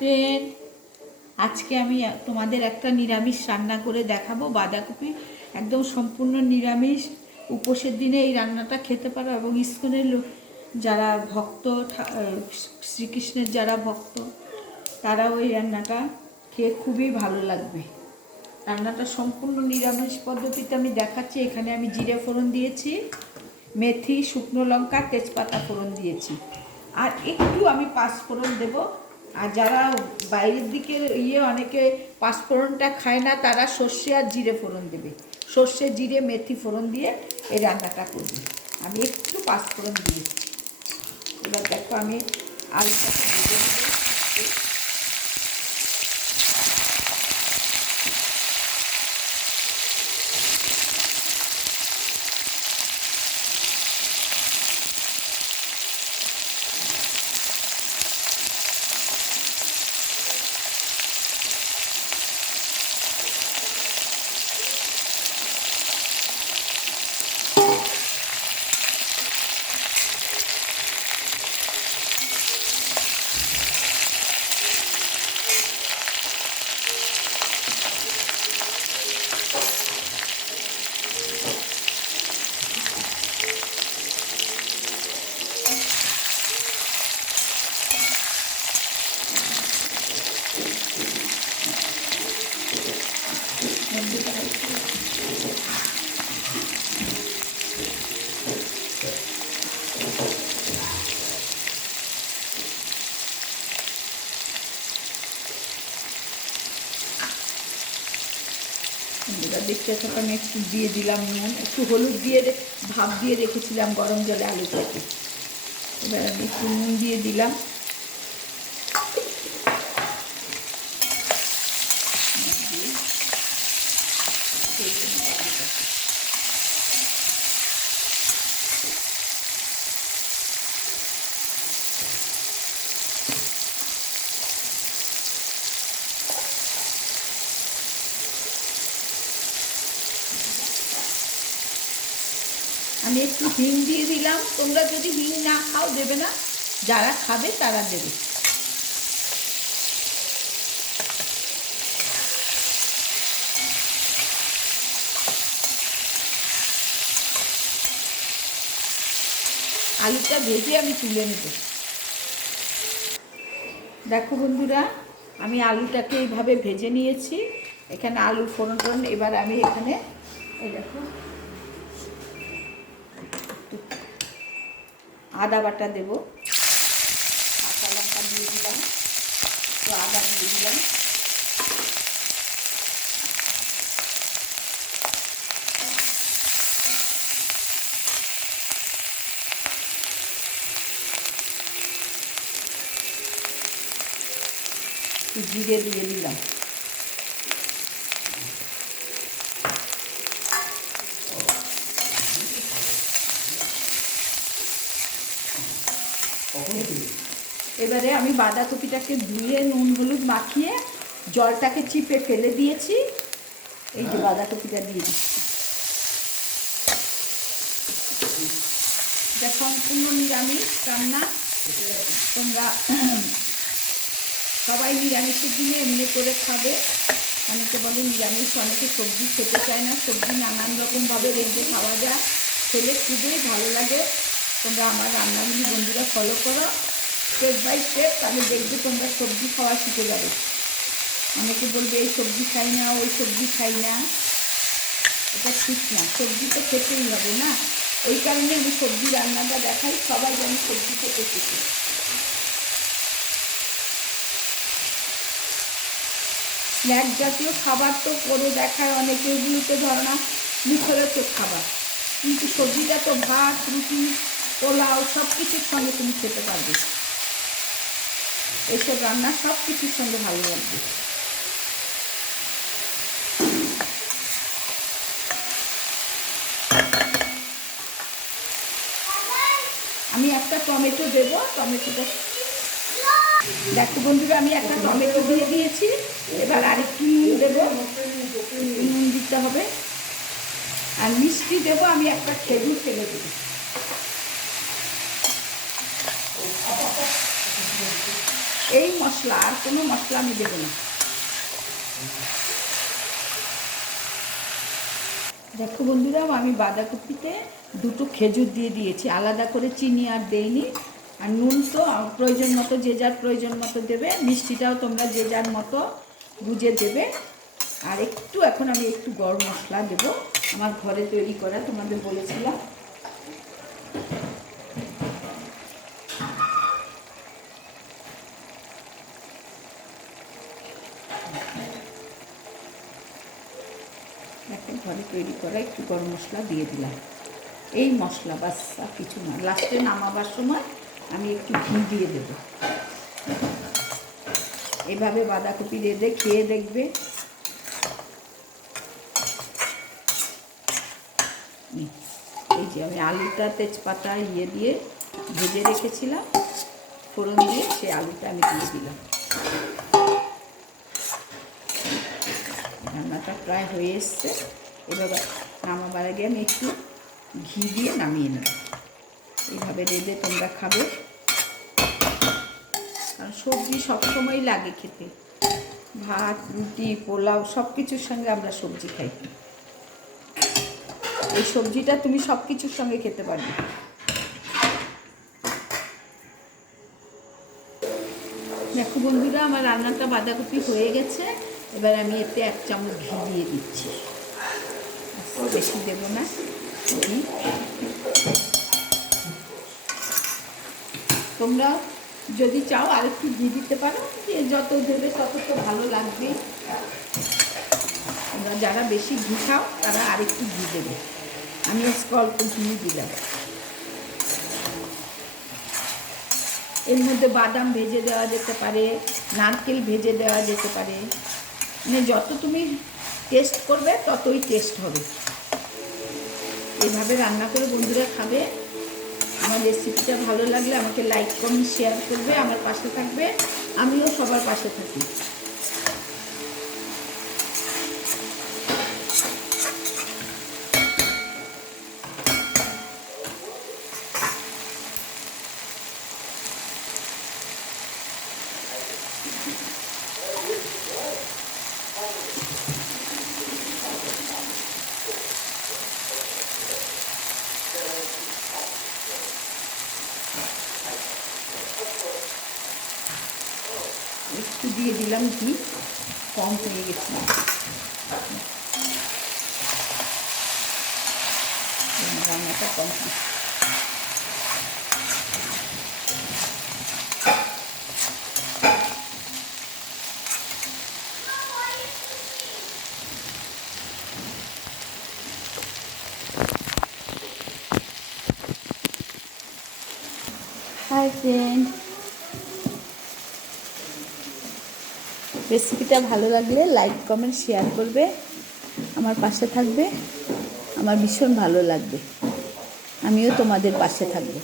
Friend, আজকে আমি তোমাদের একটা নিরামিষ রান্না করে দেখাবো। বাঁধাকপি একদম সম্পূর্ণ নিরামিষ। উপোসের দিনে এই রান্নাটা খেতে পারো এবং ইস্কনের যারা ভক্ত, শ্রীকৃষ্ণের যারা ভক্ত, তারাও এই রান্নাটা খেয়ে খুবই ভালো লাগবে। রান্নাটা সম্পূর্ণ নিরামিষ পদ্ধতিতে আমি দেখাচ্ছি। এখানে আমি জিরে ফোড়ন দিয়েছি, মেথি, শুকনো লঙ্কা, তেজপাতা ফোড়ন দিয়েছি, আর একটু আমি পাঁচফোড়ন দেবো। আর যারা বাইরের দিকে অনেকে পাঁচফোড়নটা খায় না, তারা সর্ষে আর জিরে ফোড়ন দেবে। সর্ষে, জিরে, মেথি ফোড়ন দিয়ে এই রান্নাটা করবে। আমি একটু পাঁচফোড়ন দিয়েছি। এবার দেখো আমি আলুটাকে ভেজে নেবো। দেখতে থাকা আমি একটু দিয়ে দিলাম নুন, একটু হলুদ দিয়ে ভাপ দিয়ে রেখেছিলাম গরম জলে আলুটাকে। এবার আমি একটু নুন দিয়ে দিলাম। আমি একটু হিং দিয়ে দিলাম। তোমরা যদি হিং না খাও দেবে না, যারা খাবে তারা দেবে। আলুটা ভেজে আমি তুলে নেব। দেখো বন্ধুরা, আমি আলুটাকে এইভাবে ভেজে নিয়েছি। এখানে আলু ফোড়ন। এবার আমি এখানে এই দেখো আদা বাটা দেব, কাঁচা লঙ্কা দিয়ে দিলাম, তো আদা দিয়ে দিলাম, জিরে দিয়ে দিলাম। এবারে আমি বাঁধাকপিটাকে ধুয়ে নুন হলুদ মাখিয়ে জলটাকে চিপে ফেলে দিয়েছি। এই যে বাঁধাকপিটা দিয়ে দিচ্ছি। এটা সম্পূর্ণ নিরামিষ রান্না। তোমরা সবাই নিরামিষের দিনে এমনি করে খাবে। অনেকে বলে নিরামিষ, অনেকে সবজি খেতে চায় না। সবজি নানান রকমভাবে রেঁধে খাওয়া যায়, খেলে খুবই ভালো লাগে। তোমরা আমার রান্নাগুলি বন্ধুরা ফলো করো স্টেপ বাই স্টেপ, তাহলে দেখবে তোমরা সবজি খাওয়া শিখে যাবে। অনেকে বলবে এই সবজি খাই না, ওই সবজি খাই না, এটা ঠিক না। সবজি তো খেতেই হবে না, ওই কারণে আমি সবজি রান্নাটা দেখাই, সবাই যেন সবজি খেতে শিখে। স্ন্যাক জাতীয় খাবার তো করে দেখায় অনেকে, ওগুলোতে ধারণা মুখরোচক খাবার, কিন্তু সবজিটা তো ভাত, রুটি, পোলাও সব কিছুর সঙ্গে তুমি খেতে পারবে। এইসব রান্না সব কিছুর সঙ্গে ভালো লাগবে। আমি একটা টমেটো দেব। টমেটোটা দেখো বন্ধুরা, আমি একটা টমেটো দিয়ে দিয়েছি। এবার আরেকটু নুন দেবো, নুন দিতে হবে। আর মিষ্টি দেবো, আমি একটা খেজুর ফেলে দেবো। এই মশলা, আর কোনো মশলা আমি দেবো না। দেখো বন্ধুরা, আমি বাঁধাকপিতে দুটো খেজুর দিয়ে দিয়েছি, আলাদা করে চিনি আর দেইনি। আর নুন তো প্রয়োজন মতো, যে যার প্রয়োজন মতো দেবে, মিষ্টিটাও তোমরা যে যার মতো বুঝে দেবে। আর একটু এখন আমি একটু গরম মশলা দেবো, আমার ঘরে তৈরি করা, তোমাদের বলেছিলাম। এখন ঘরে তৈরি করা একটু গরম মশলা দিয়ে দিলাম। এই মশলা বাস, আর কিছু না। লাস্টে নামাবার সময় আমি একটু ঘি দিয়ে দেব। এভাবে বাঁধাকপি রেঁধে খেয়ে দেখবে। এই যে আমি আলুটা তেজপাতা দিয়ে ভেজে রেখেছিলাম, ফোড়ন দিয়ে সেই আলুটা আমি দিয়ে দিলাম। রান্নাটা প্রায় হয়ে এসছে। এবার নামাবার আগে আমি একটু ঘি দিয়ে নামিয়ে নেব। এইভাবে রেঁধে তোমরা খাবে, কারণ সবজি সবসময় লাগে খেতে। ভাত, রুটি, পোলাও সব কিছুর সঙ্গে আমরা সবজি খাই। এই সবজিটা তুমি সব কিছুর সঙ্গে খেতে পারবে। দেখো বন্ধুরা, আমার রান্নাটা বাঁধাকপি হয়ে গেছে। এবার আমি এতে 1 চামচ ঘি দিয়ে দিচ্ছি, বেশি দেবো না ঘি। তোমরা যদি চাও আর একটু ঘি দিতে পারো, যে যত দেবে তত তো ভালো লাগবে। তোমরা যারা বেশি ঘি খাও তারা আর একটু ঘি দেবে। আমি আজকে অল্প ঘি দিলাম। এর মধ্যে বাদাম ভেজে দেওয়া যেতে পারে, নারকেল ভেজে দেওয়া যেতে পারে। মানে যত তুমি টেস্ট করবে ততই টেস্ট হবে। এইভাবে রান্না করে বন্ধুরা খাবে। আমার রেসিপিটা ভালো লাগলে আমাকে লাইক, কমেন্ট, শেয়ার করবে, আমার পাশে থাকবে। আমিও সবার পাশে থাকি। একটু দিয়ে দিলাম ঘি, কম হয়ে গেছে। রান্নাটা কমপ্লিট। হাই ফ্রেন্ড, রেসিপিটা ভালো লাগলে লাইক, কমেন্ট, শেয়ার করবে, আমার পাশে থাকবে। আমার ভীষণ ভালো লাগবে, আমিও তোমাদের পাশে থাকবো।